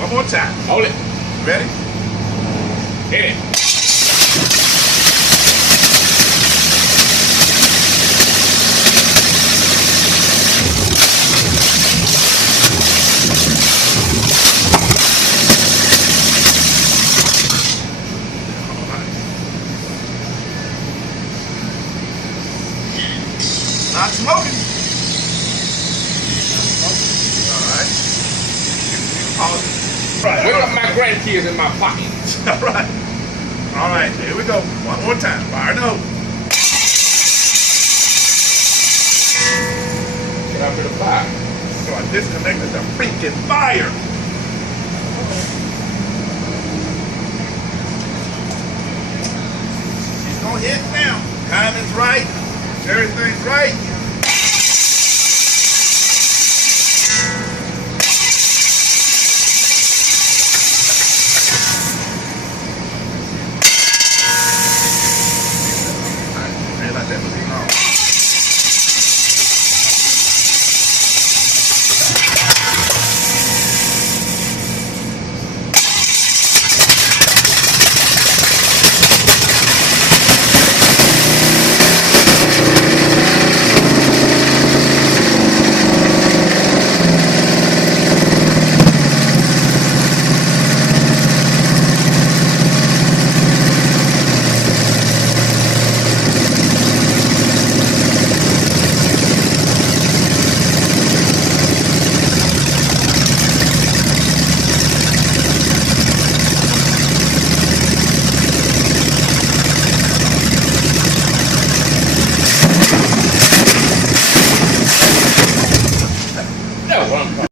One more time. Hold it. Ready? Hit it. Not smoking. Alright. Pause it. Right. Wake up my grandkids in my pocket. Alright. Alright, here we go. One more time. Fire the hose. Get out to the fire. So I disconnected the freaking fire. He's gonna hit now. Timing's right. Everything's right.